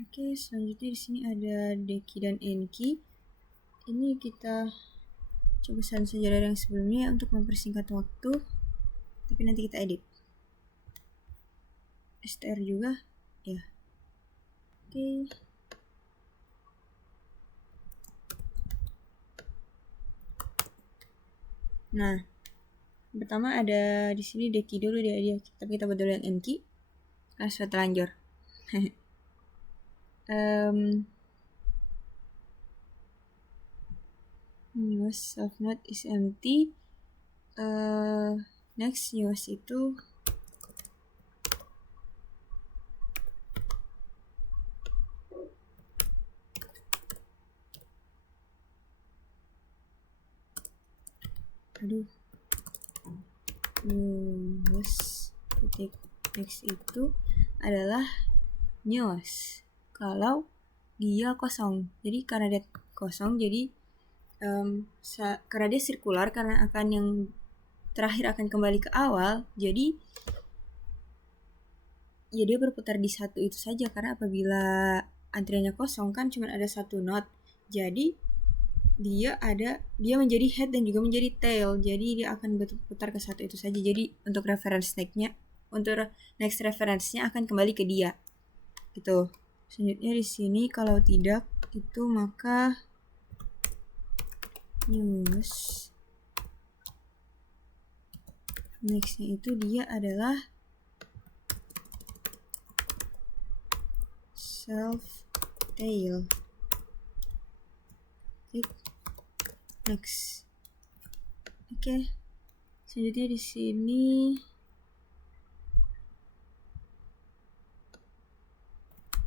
Oke, selanjutnya di sini ada dkey dan nkey. Ini kita coba salin saja dari yang sebelumnya untuk mempersingkat waktu, tapi nanti kita edit. str juga ya. Oke. Nah, pertama ada di sini dkey dulu dia, tapi kita buat dulu yang nkey karena sudah terlanjur. Newest self node is empty. Next newest itu newest titik next itu adalah newest kalau dia kosong. Jadi karena dia kosong, jadi karena dia sirkular, karena akan yang terakhir akan kembali ke awal, jadi ya dia berputar di satu itu saja. Karena apabila antriannya kosong kan cuma ada satu node, jadi dia menjadi head dan juga menjadi tail, jadi dia akan berputar ke satu itu saja. Jadi untuk reference next reference-nya akan kembali ke dia gitu. Selanjutnya di sini kalau tidak itu maka news nextnya itu dia adalah self tail next. Oke. Selanjutnya di sini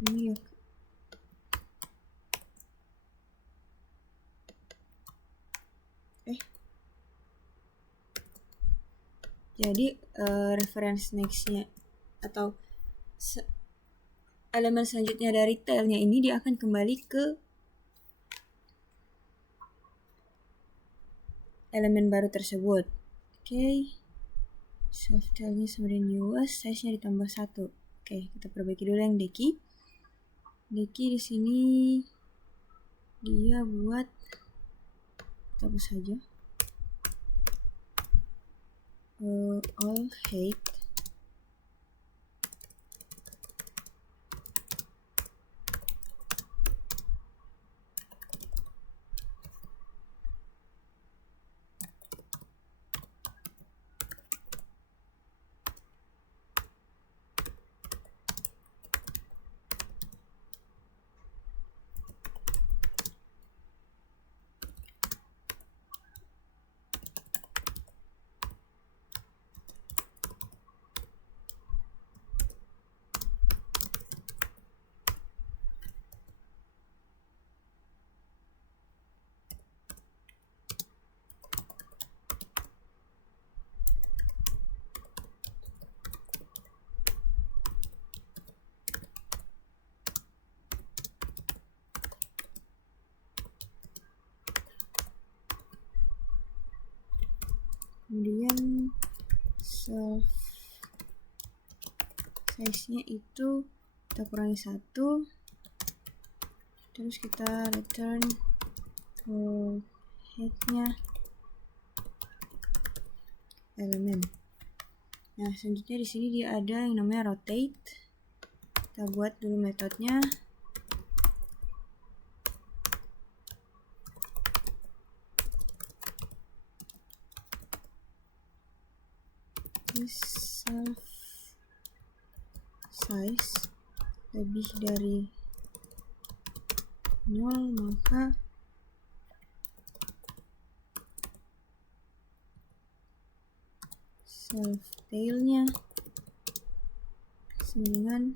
ini ya. Jadi reference nextnya atau elemen selanjutnya dari tailnya ini dia akan kembali ke elemen baru tersebut. Oke. Self tailnya sama dengan newest, size-nya ditambah 1. Oke, kita perbaiki dulu yang deki. Deki di sini dia buat, kita hapus saja. All hate. Kemudian self size-nya itu kita kurangi 1, terus kita return head-nya elemen. Nah, selanjutnya di sini dia ada yang namanya rotate. Kita buat dulu metodenya. Self size lebih dari 0, maka self tailnya sama dengan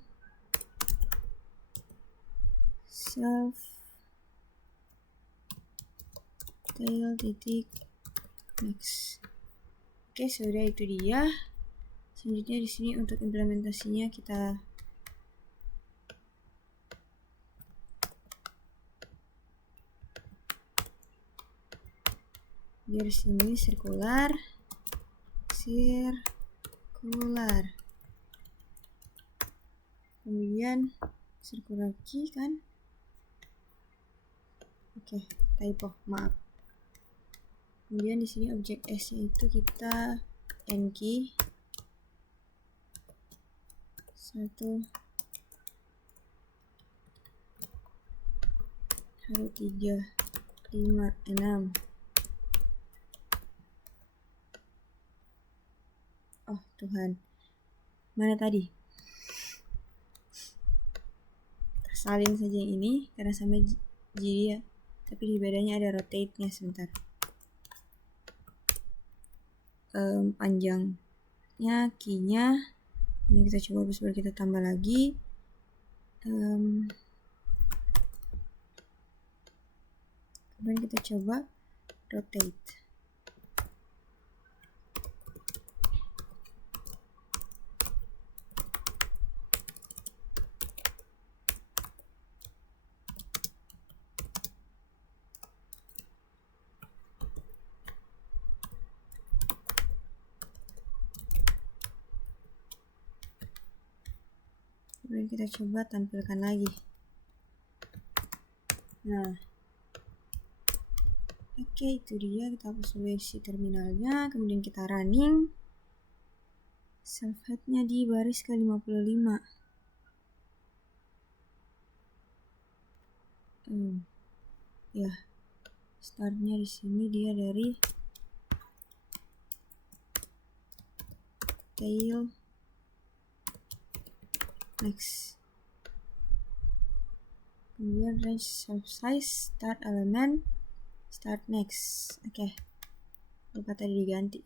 self tail titik next. Oke, sudah, itu dia. Selanjutnya di sini untuk implementasinya kita biar sini sirkular, kemudian sirkular key kan. Oke, typo, maaf. Kemudian di sini objek S-nya itu kita n key 1 2 3 5 6. Oh Tuhan, mana tadi? Salin saja yang ini karena sama jadi ya, tapi di bedanya ada rotate-nya sebentar. Panjangnya, key-nya ini kita coba hapus, baru kita tambah lagi. Kemudian kita coba rotate. Kemudian kita coba tampilkan lagi. Nah, oke, itu dia. Kita hapus dulu isi terminalnya, kemudian kita running. Self head-nya di baris ke 55. Ya, startnya di sini dia dari tail next. Kemudian range self size, start element, start next. Oke, lupa tadi diganti.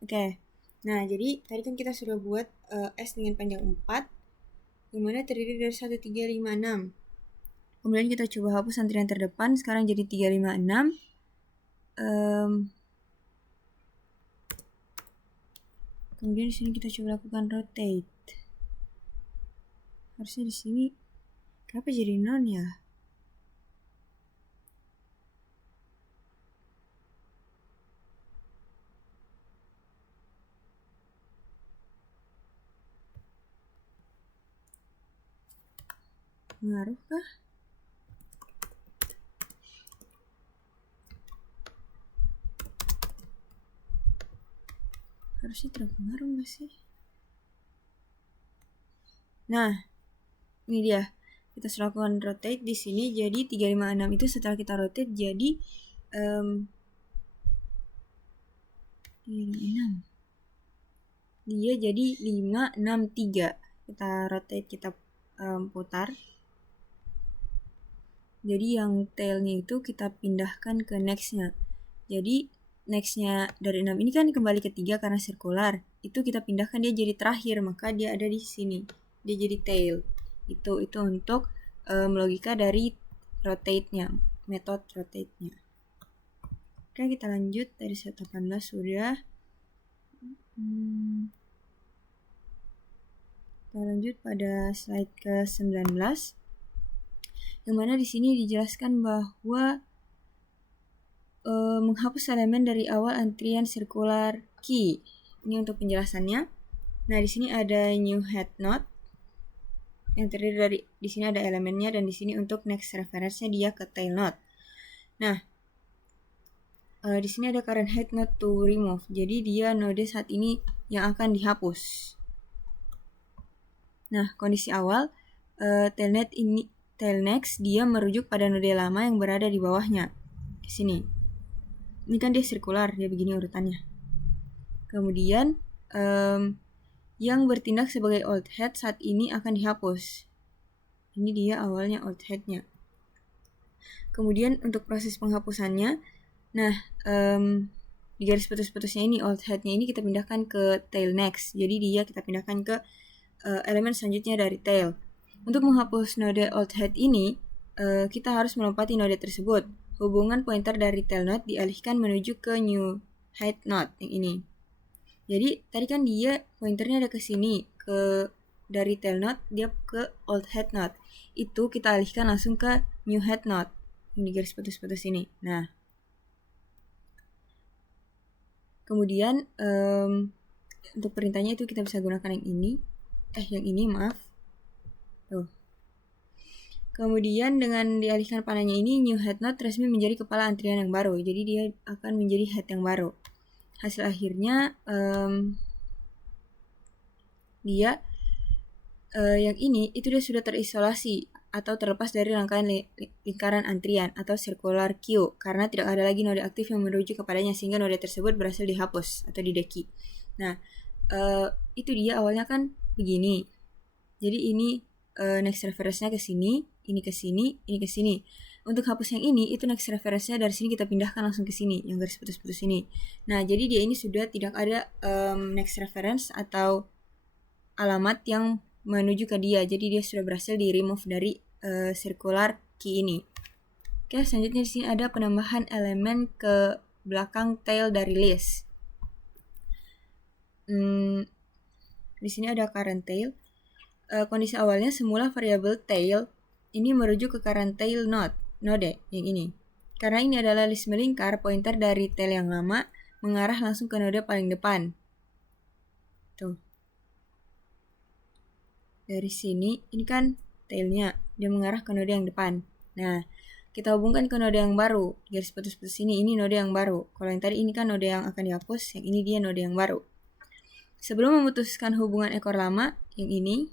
Oke, nah jadi tadi kan kita sudah buat S dengan panjang 4, yang mana terdiri dari 1, 3, 5, 6. Kemudian kita coba hapus antrian terdepan, sekarang jadi 3, 5, 6. Kemudian di sini kita coba lakukan rotate. Harusnya di sini kenapa jadi none ya? Pengaruh kah? Harusnya terpengaruh nggak sih? Nah, ini dia. Kita sudah lakukan rotate di sini. Jadi 356 itu setelah kita rotate jadi 356. Dia jadi 563. Kita rotate, kita putar. Jadi yang tailnya itu kita pindahkan ke nextnya. Jadi nextnya dari 6 ini kan kembali ke 3 karena sirkular. Itu kita pindahkan dia jadi terakhir, maka dia ada di sini. Dia jadi tail. Itu untuk logika dari rotate-nya, metode rotate-nya. Oke, kita lanjut dari set 18 sudah. Kita lanjut pada slide ke-19. Yang mana di sini dijelaskan bahwa menghapus elemen dari awal antrian circular key. Ini untuk penjelasannya. Nah, di sini ada new head node yang terdiri dari di sini ada elemennya, dan di sini untuk next reference-nya dia ke tail node. Nah, di sini ada current head node to remove. Jadi dia node saat ini yang akan dihapus. Nah, kondisi awal tail next dia merujuk pada node lama yang berada di bawahnya. Di sini. Ini kan dia sirkular, dia begini urutannya. Kemudian yang bertindak sebagai old head saat ini akan dihapus. Ini dia awalnya old head-nya. Kemudian untuk proses penghapusannya, nah di garis putus-putusnya ini old head-nya ini kita pindahkan ke tail next. Jadi dia kita pindahkan ke elemen selanjutnya dari tail. Untuk menghapus node old head ini, kita harus melompati node tersebut. Hubungan pointer dari tail node dialihkan menuju ke new head node yang ini. Jadi tadi kan dia pointernya ada ke sini, ke dari tail node dia ke old head node. Itu kita alihkan langsung ke new head node yang di garis putus-putus ini. Nah, kemudian untuk perintahnya itu kita bisa gunakan yang ini. Maaf. Tuh. Kemudian dengan dialihkan panahnya ini, new head node resmi menjadi kepala antrian yang baru. Jadi dia akan menjadi head yang baru. Hasil akhirnya dia yang ini itu dia sudah terisolasi atau terlepas dari rangkaian lingkaran antrian atau circular queue karena tidak ada lagi node aktif yang merujuk kepadanya sehingga node tersebut berhasil dihapus atau dideki. Nah, itu dia awalnya kan begini. Jadi ini next reference-nya ke sini, ini ke sini, ini ke sini. Untuk hapus yang ini, itu next reference-nya dari sini kita pindahkan langsung ke sini, yang garis putus-putus ini. Nah, jadi dia ini sudah tidak ada next reference atau alamat yang menuju ke dia. Jadi dia sudah berhasil di remove dari circular key ini. Oke, selanjutnya di sini ada penambahan elemen ke belakang tail dari list. Di sini ada current tail. Kondisi awalnya semula variabel tail ini merujuk ke current tail node yang ini. Karena ini adalah list melingkar, pointer dari tail yang lama mengarah langsung ke node paling depan. Tuh. Dari sini, ini kan tailnya, dia mengarah ke node yang depan. Nah, kita hubungkan ke node yang baru. Garis putus-putus ini node yang baru. Kalau yang tadi ini kan node yang akan dihapus, yang ini dia node yang baru. Sebelum memutuskan hubungan ekor lama, yang ini,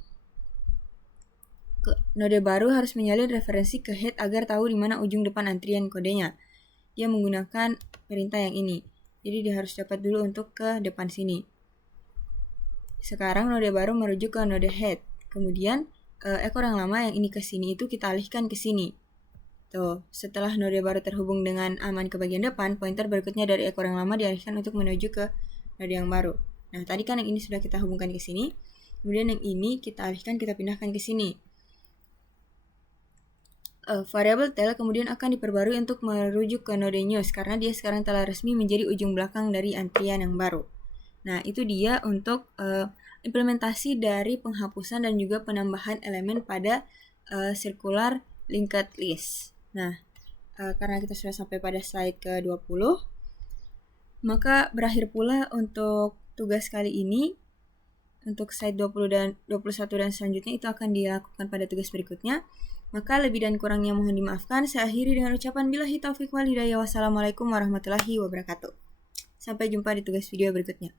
node baru harus menyalin referensi ke head agar tahu di mana ujung depan antrian kodenya. Dia menggunakan perintah yang ini. Jadi dia harus dapat dulu untuk ke depan sini. Sekarang node baru merujuk ke node head. Kemudian ekor yang lama yang ini ke sini itu kita alihkan ke sini. Tuh, setelah node baru terhubung dengan aman ke bagian depan, pointer berikutnya dari ekor yang lama dialihkan untuk menuju ke node yang baru. Nah, tadi kan yang ini sudah kita hubungkan ke sini. Kemudian yang ini kita alihkan, kita pindahkan ke sini. Variabel tail kemudian akan diperbarui untuk merujuk ke node news karena dia sekarang telah resmi menjadi ujung belakang dari antrian yang baru. Nah, itu dia untuk implementasi dari penghapusan dan juga penambahan elemen pada circular linked list. Nah, karena kita sudah sampai pada slide ke-20, maka berakhir pula untuk tugas kali ini. Untuk slide 20 dan 21 dan selanjutnya itu akan dilakukan pada tugas berikutnya. Maka lebih dan kurangnya mohon dimaafkan. Saya akhiri dengan ucapan billahi taufiq wal hidayah. Wassalamualaikum warahmatullahi wabarakatuh. Sampai jumpa di tugas video berikutnya.